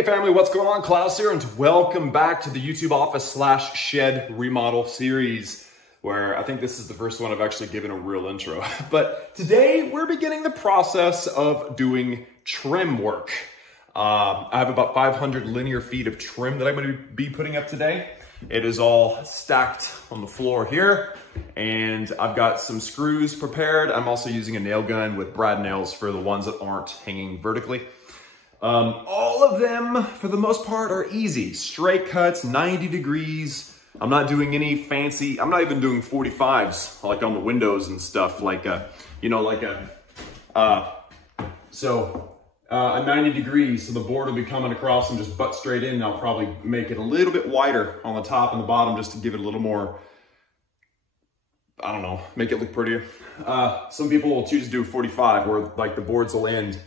Hey family, what's going on? Klaus here, and welcome back to the YouTube office / shed remodel series, where I think this is the first one I've actually given a real intro. But today we're beginning the process of doing trim work. I have about 500 linear feet of trim that I'm going to be putting up today. It is all stacked on the floor here, and I've got some screws prepared. I'm also using a nail gun with brad nails for the ones that aren't hanging vertically. All of them, for the most part, are easy. Straight cuts, 90 degrees. I'm not doing any fancy, I'm not even doing 45s, like on the windows and stuff, like at 90 degrees, so the board will be coming across and just butt straight in, and I'll probably make it a little bit wider on the top and the bottom just to give it a little more, I don't know, make it look prettier. Some people will choose to do 45, where like the boards will end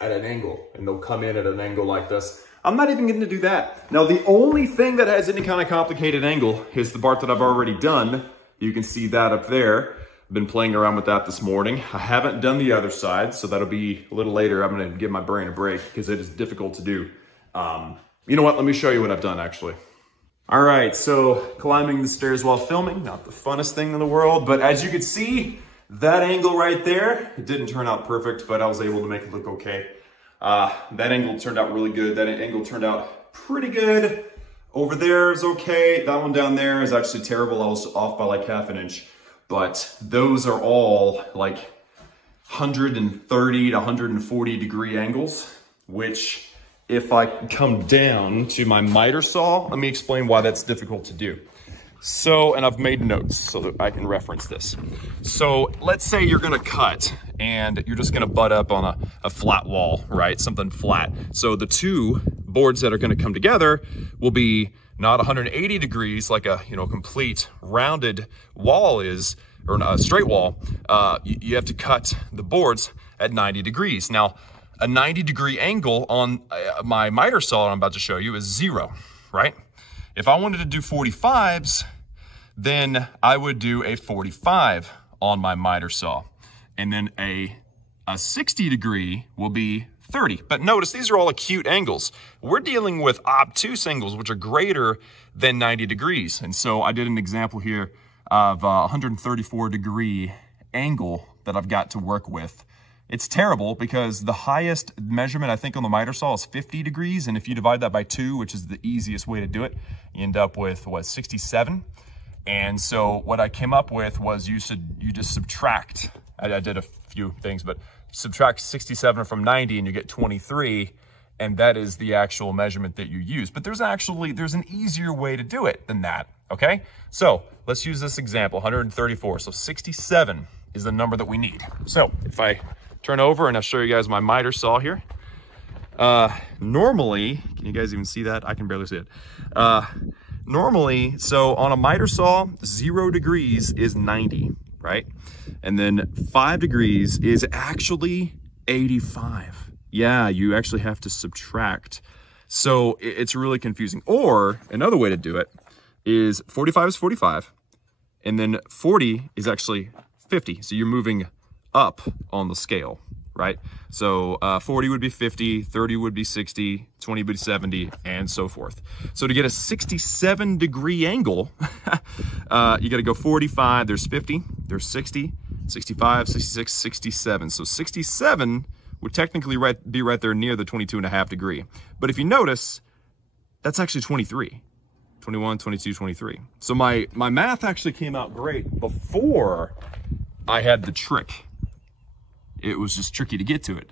at an angle, and they'll come in at an angle like this. I'm not even going to do that. Now, the only thing that has any kind of complicated angle is the part that I've already done. You can see that up there. I've been playing around with that this morning. I haven't done the other side, so that'll be a little later. I'm going to give my brain a break because it is difficult to do. You know what? Let me show you what I've done, actually. All right, so climbing the stairs while filming, not the funnest thing in the world, but as you can see, that angle right there, it didn't turn out perfect, but I was able to make it look okay. That angle turned out really good. That angle turned out pretty good. Over there is okay. That one down there is actually terrible. I was off by like ½ inch. But those are all like 130 to 140 degree angles, which if I come down to my miter saw, let me explain why that's difficult to do. So, and I've made notes so that I can reference this. So let's say you're gonna cut and you're just gonna butt up on a flat wall, right? Something flat. So the two boards that are gonna come together will be not 180 degrees like a complete rounded wall is, or a straight wall. You have to cut the boards at 90 degrees. Now, a 90 degree angle on my miter saw I'm about to show you is 0, right? If I wanted to do 45s, then I would do a 45 on my miter saw. And then a 60 degree will be 30. But notice these are all acute angles. We're dealing with obtuse angles, which are greater than 90 degrees. And so I did an example here of a 134 degree angle that I've got to work with. It's terrible because the highest measurement I think on the miter saw is 50 degrees. And if you divide that by 2, which is the easiest way to do it, you end up with what, 67? And so what I came up with was you just subtract, I did a few things, but subtract 67 from 90 and you get 23. And that is the actual measurement that you use. But there's an easier way to do it than that, okay? So let's use this example, 134. So 67 is the number that we need. So if I turn over and I'll show you guys my miter saw here. Normally, can you guys even see that? I can barely see it. Normally, so on a miter saw, 0 degrees is 90, right? And then 5 degrees is actually 85. Yeah, you actually have to subtract. So it's really confusing. Or another way to do it is 45 is 45, and then 40 is actually 50. So you're moving up on the scale, right? So 40 would be 50, 30 would be 60, 20 would be 70, and so forth. So to get a 67 degree angle, you got to go 45, there's 50, there's 60, 65, 66, 67. So 67 would technically be right there near the 22.5 degree. But if you notice, that's actually 23. 21, 22, 23. So my math actually came out great before I had the trick. It was just tricky to get to it.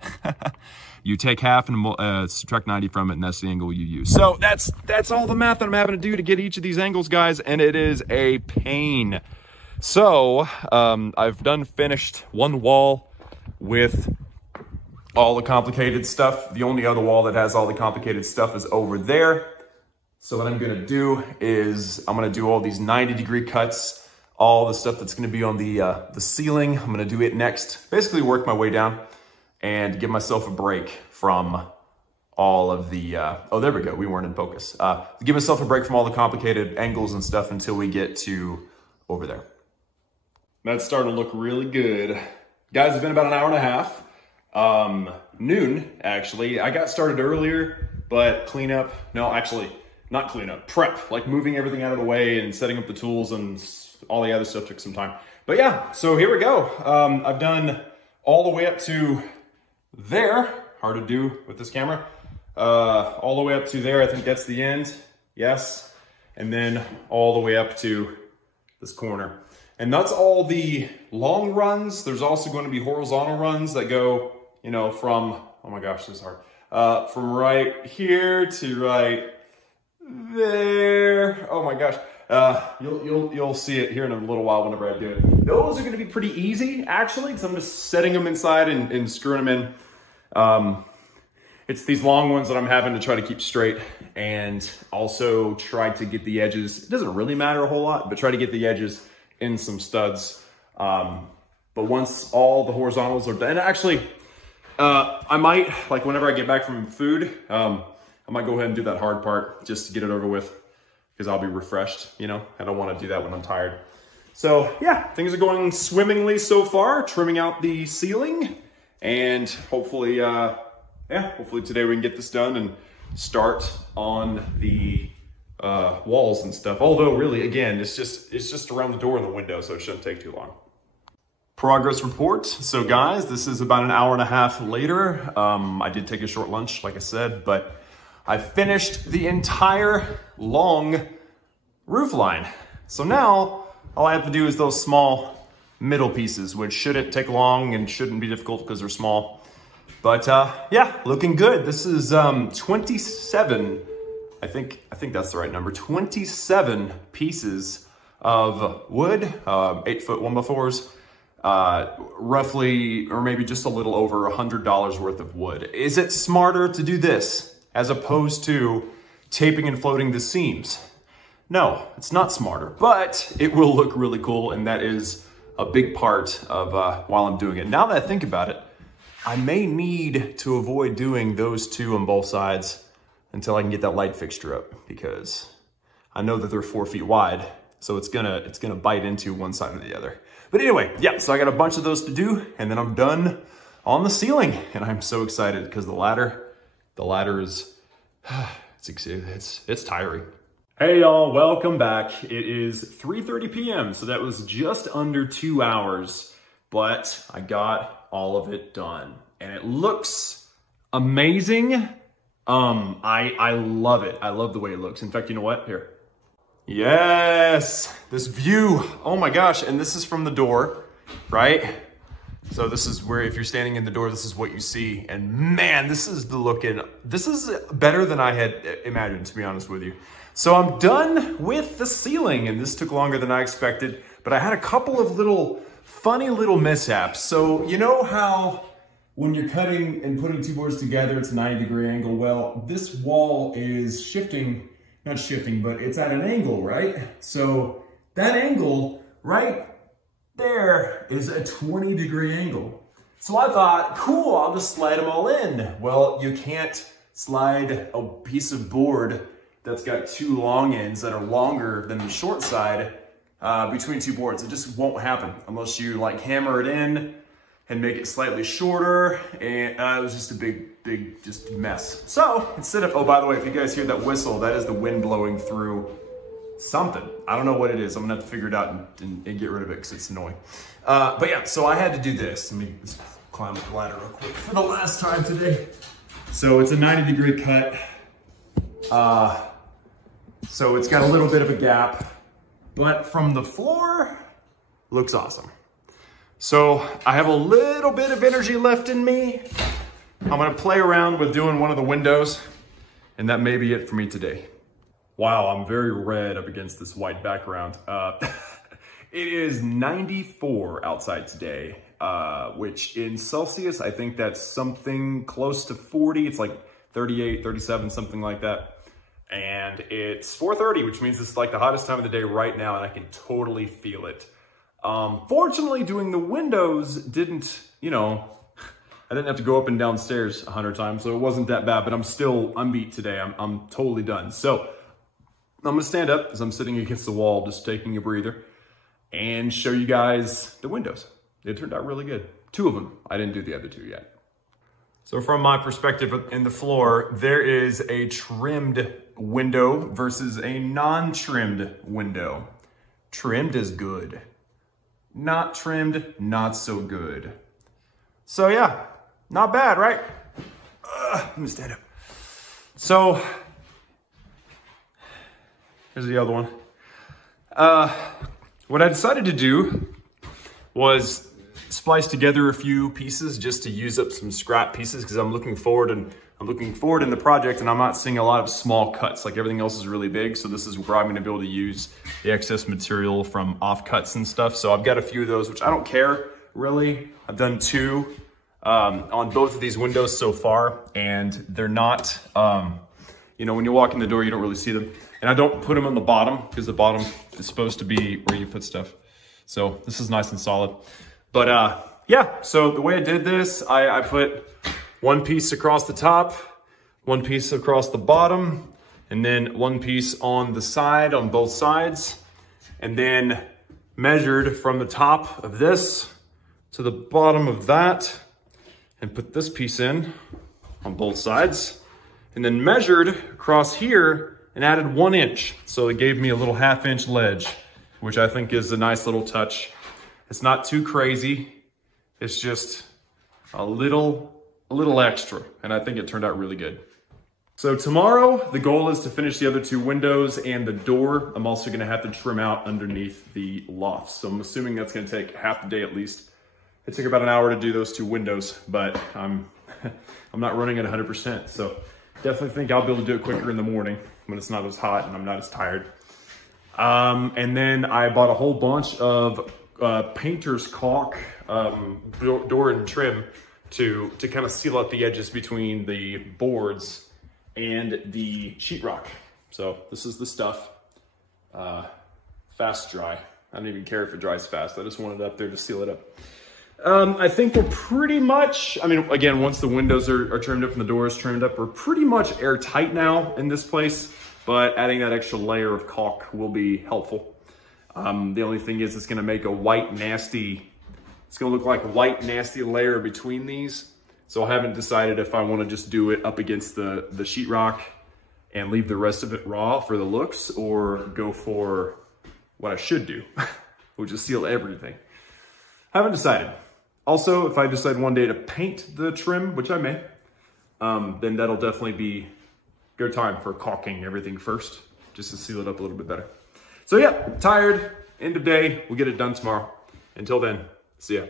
You take half and subtract 90 from it, and that's the angle you use. So that's all the math that I'm having to do to get each of these angles, guys, and it is a pain. So I've finished one wall with all the complicated stuff. The only other wall that has all the complicated stuff is over there. So what I'm gonna do is I'm gonna do all these 90 degree cuts, all the stuff that's gonna be on the ceiling. I'm gonna do it next. Basically work my way down and give myself a break from all of the, oh, there we go, we weren't in focus. Give myself a break from all the complicated angles and stuff until we get to over there. That's starting to look really good. Guys, it's been about an hour and a half. Noon, actually. I got started earlier, but cleanup, no, actually not cleanup, prep, like moving everything out of the way and setting up the tools and all the other stuff took some time. But yeah, so here we go. I've done all the way up to there, hard to do with this camera, all the way up to there. I think that's the end, yes. And then all the way up to this corner. And that's all the long runs. There's also going to be horizontal runs that go, you know, from, oh my gosh, this is hard. From right here to right there. Oh my gosh. You'll see it here in a little while whenever I do it. Those are going to be pretty easy, actually, because I'm just setting them inside and screwing them in. It's these long ones that I'm having to try to keep straight and also try to get the edges. It doesn't really matter a whole lot, but try to get the edges in some studs. But once all the horizontals are done, actually, I might, like whenever I get back from food, I might go ahead and do that hard part just to get it over with because I'll be refreshed, you know? I don't want to do that when I'm tired. So yeah, things are going swimmingly so far, trimming out the ceiling and hopefully, hopefully today we can get this done and start on the walls and stuff. Although really, again, it's just around the door and the window, so it shouldn't take too long. Progress report. So guys, this is about an hour and a half later. I did take a short lunch, like I said, but I finished the entire long roof line. So now all I have to do is those small middle pieces, which shouldn't take long and shouldn't be difficult because they're small. But yeah, looking good. This is 27. I think that's the right number. 27 pieces of wood, 8-foot 1x4s, roughly, or maybe just a little over $100 worth of wood. Is it smarter to do this as opposed to taping and floating the seams? No, it's not smarter, but it will look really cool, and that is a big part of while I'm doing it. Now that I think about it, I may need to avoid doing those two on both sides until I can get that light fixture up, because I know that they're 4 feet wide, so it's gonna bite into one side or the other. But anyway, yeah, so I got a bunch of those to do, and then I'm done on the ceiling, and I'm so excited because the ladder is, it's tiring. Hey y'all, welcome back. It is 3:30 p.m., so that was just under 2 hours, but I got all of it done, and it looks amazing. I love it. I love the way it looks. In fact, you know what? Here. Yes, this view. Oh my gosh. And this is from the door, right? So this is where, if you're standing in the door, this is what you see. And man, this is better than I had imagined, to be honest with you. So I'm done with the ceiling, and this took longer than I expected, but I had a couple of funny little mishaps. So you know how when you're cutting and putting two boards together, it's a 90-degree angle. Well, this wall is shifting, not shifting, but it's at an angle, right? So that angle right there is a 20-degree angle. So I thought, cool, I'll just slide them all in. Well, you can't slide a piece of board that's got two long ends that are longer than the short side between two boards. It just won't happen unless you like hammer it in and make it slightly shorter, and it was just a big just mess. So instead of, oh, by the way, if you guys hear that whistle, that is the wind blowing through something. I don't know what it is. I'm gonna have to figure it out and get rid of it because it's annoying. But yeah, so I had to do this. Let me just climb up the ladder real quick for the last time today. So it's a 90-degree cut. So it's got a little bit of a gap, but from the floor, looks awesome. So I have a little bit of energy left in me. I'm gonna play around with doing one of the windows, and that may be it for me today. Wow, I'm very red up against this white background. It is 94 outside today, which in Celsius, I think that's something close to 40. It's like 38, 37, something like that. And it's 4:30, which means it's like the hottest time of the day right now, and I can totally feel it. Fortunately, doing the windows didn't, I didn't have to go up and down stairs 100 times, so it wasn't that bad, but I'm beat today. I'm totally done. So I'm gonna stand up as I'm sitting against the wall, just taking a breather, and show you guys the windows. It turned out really good. 2 of them. I didn't do the other 2 yet. So from my perspective in the floor, there is a trimmed window versus a non-trimmed window. Trimmed is good. Not trimmed, not so good. So yeah, not bad, right? Let me stand up. So, here's the other one. What I decided to do was splice together a few pieces just to use up some scrap pieces because I'm looking forward in the project, and I'm not seeing a lot of small cuts. Like everything else is really big, so this is where I'm going to be able to use the excess material from offcuts and stuff. So I've got a few of those, which I don't care really. I've done 2 on both of these windows so far, and they're not, you know, when you walk in the door, you don't really see them. And I don't put them on the bottom because the bottom is supposed to be where you put stuff. So this is nice and solid. But yeah, so the way I did this, I put one piece across the top, one piece across the bottom, and then one piece on the side, on both sides, and then measured from the top of this to the bottom of that, and put this piece in on both sides, and then measured across here and added 1 inch. So it gave me a little 1/2 inch ledge, which I think is a nice little touch. It's not too crazy. It's just a little extra, and I think it turned out really good. So tomorrow, the goal is to finish the other 2 windows and the door. I'm also gonna have to trim out underneath the lofts. So I'm assuming that's gonna take half the day at least. It took about an hour to do those 2 windows, but I'm not running at 100%. So definitely think I'll be able to do it quicker in the morning when it's not as hot and I'm not as tired. And then I bought a whole bunch of painter's caulk, door and trim to kind of seal out the edges between the boards and the sheetrock. So this is the stuff, fast dry. I don't even care if it dries fast. I just want it up there to seal it up. I think we're pretty much, I mean, again, once the windows are trimmed up and the doors trimmed up, we're pretty much airtight now in this place, but adding that extra layer of caulk will be helpful. The only thing is it's gonna make a white, nasty, it's gonna look like a white, nasty layer between these. So I haven't decided if I wanna just do it up against the sheetrock and leave the rest of it raw for the looks, or go for what I should do, which is seal everything. I haven't decided. Also, if I decide one day to paint the trim, which I may, then that'll definitely be good time for caulking everything first, just to seal it up a little bit better. So yeah, tired, end of day, we'll get it done tomorrow. Until then, see ya.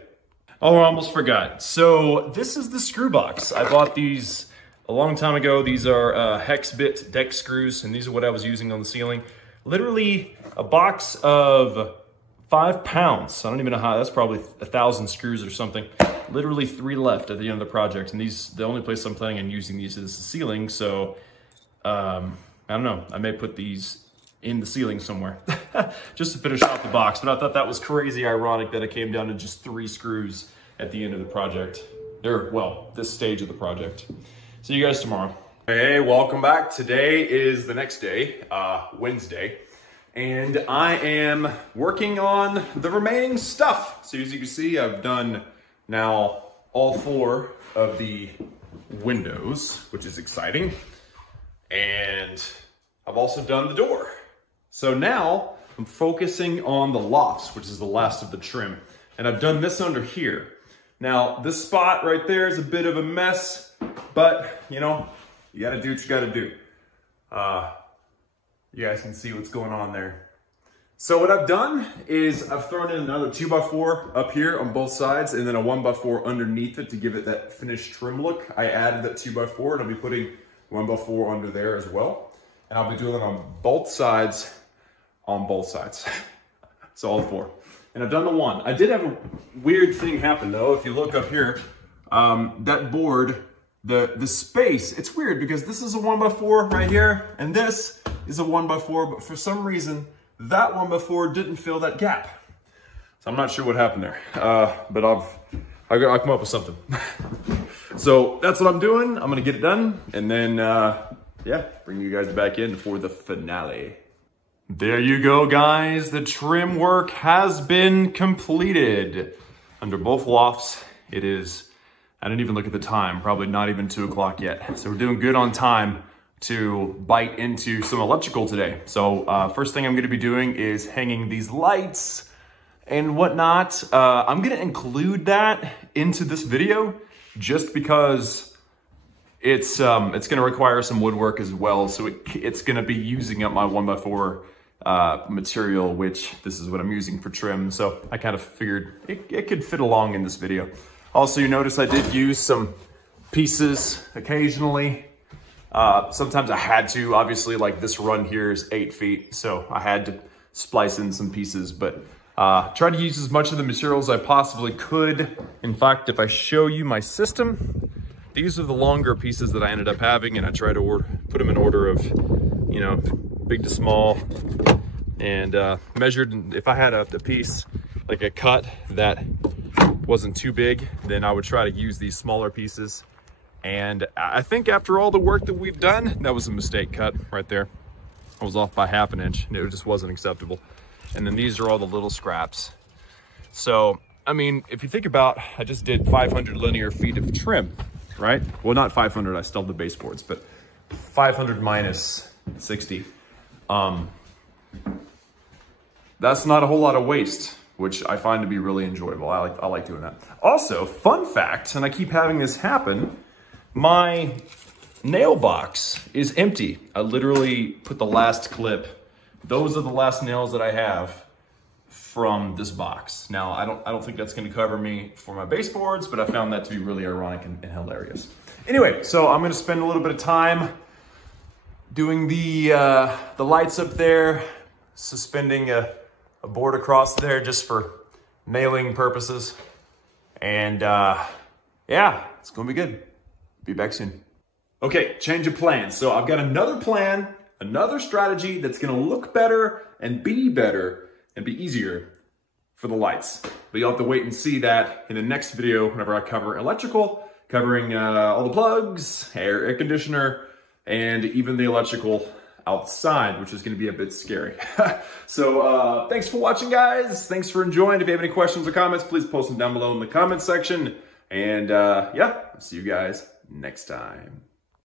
Oh, I almost forgot. So this is the screw box. I bought these a long time ago. These are hex bit deck screws, and these are what I was using on the ceiling. Literally a box of 5 pounds. I don't even know how, that's probably 1,000 screws or something. Literally 3 left at the end of the project. And these, the only place I'm planning on using these is the ceiling. So, I don't know. I may put these in the ceiling somewhere just to finish off the box. But I thought that was crazy ironic that it came down to just 3 screws at the end of the project. Or, well, this stage of the project. See you guys tomorrow. Hey, welcome back. Today is the next day, Wednesday. And I am working on the remaining stuff. So as you can see, I've done now all 4 of the windows, which is exciting. And I've also done the door. So now I'm focusing on the lofts, which is the last of the trim. And I've done this under here. Now, this spot right there is a bit of a mess, but you know, you gotta do what you gotta do. You guys can see what's going on there. So what I've done is I've thrown in another 2x4 up here on both sides and then a 1x4 underneath it to give it that finished trim look. I added that 2x4 and I'll be putting 1x4 under there as well. And I'll be doing it on both sides, So all 4. And I've done the 1. I did have a weird thing happen though. If you look up here, that board, the space, it's weird because this is a 1x4 right here and this is a 1x4, but for some reason that 1x4 didn't fill that gap. So I'm not sure what happened there, but I'll come up with something. So that's what I'm doing. I'm gonna get it done and then yeah, bring you guys back in for the finale. There you go, guys. The trim work has been completed under both lofts. It is I didn't even look at the time, probably not even 2 o'clock yet. So we're doing good on time to bite into some electrical today. So first thing I'm gonna be doing is hanging these lights and whatnot. I'm gonna include that into this video just because it's gonna require some woodwork as well. So it's gonna be using up my 1x4 material, which this is what I'm using for trim. So I kind of figured it could fit along in this video. Also, you notice I did use some pieces occasionally. Sometimes I had to, obviously, like this run here is 8 feet, so I had to splice in some pieces, but try to use as much of the materials I possibly could. In fact, if I show you my system, these are the longer pieces that I ended up having, and I try to put them in order of, you know, big to small, and measured. And if I had a piece, like a cut that wasn't too big, then I would try to use these smaller pieces. And I think after all the work that we've done, that was a mistake cut right there. I was off by ½ inch and it just wasn't acceptable. And then these are all the little scraps. So, I mean, if you think about, I just did 500 linear feet of trim, right? Well, not 500, I still have the baseboards, but 500 minus 60. That's not a whole lot of waste, which I find to be really enjoyable. I like doing that. Also, fun fact, and I keep having this happen, my nail box is empty. I literally put the last clip. Those are the last nails that I have from this box. Now, I don't think that's gonna cover me for my baseboards, but I found that to be really ironic and hilarious. Anyway, so I'm gonna spend a little bit of time doing the lights up there, suspending a board across there just for nailing purposes. And yeah, it's gonna be good. Be back soon. Okay, change of plans. So I've got another plan, another strategy that's gonna look better and be easier for the lights. But you'll have to wait and see that in the next video whenever I cover electrical, covering all the plugs, air conditioner, and even the electrical outside, which is gonna be a bit scary. So thanks for watching, guys. Thanks for enjoying. If you have any questions or comments, please post them down below in the comment section. And yeah, I'll see you guys next time.